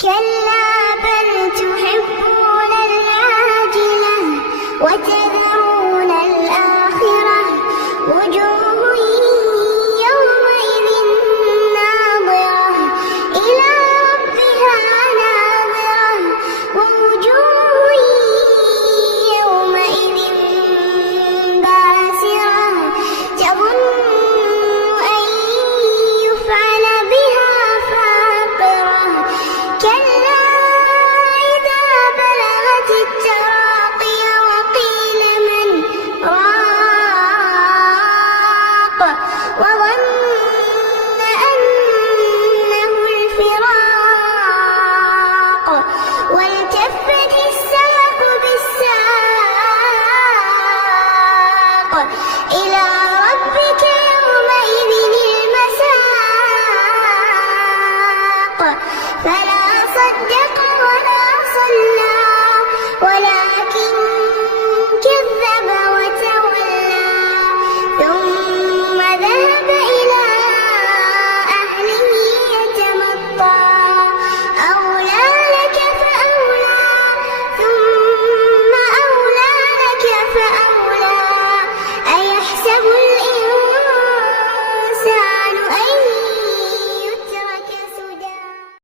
كلا بل تحبون العاجلة وتذرون الآخرة وجوه يومئذ ناظرة إلى ربها ناظرة ووجوه يومئذ باسرة تظن أن يفعل بها فاقرة كلا إذا بلغت التراقي وقيل من راق وظن أنه الفراق والتفت الساق بالساق إلى ربك يومئذ المساق فلا صدق